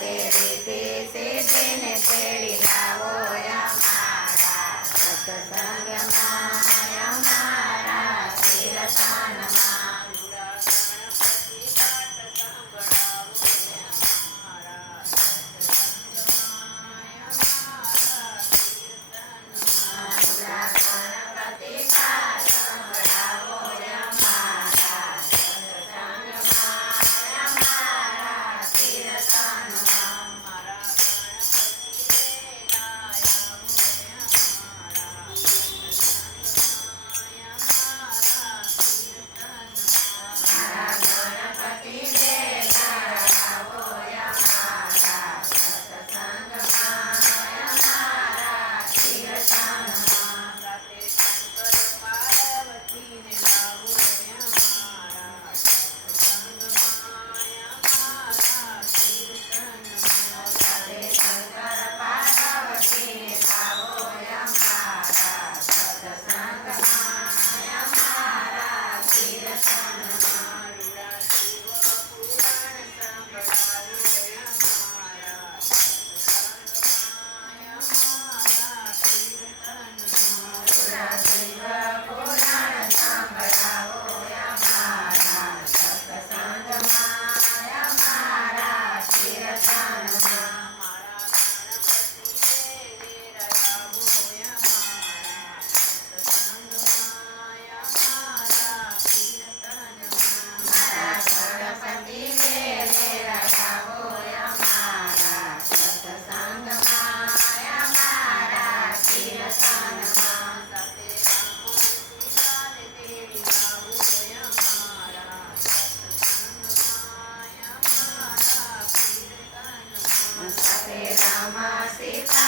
तेरी तेरी से दिन तेरी Namaste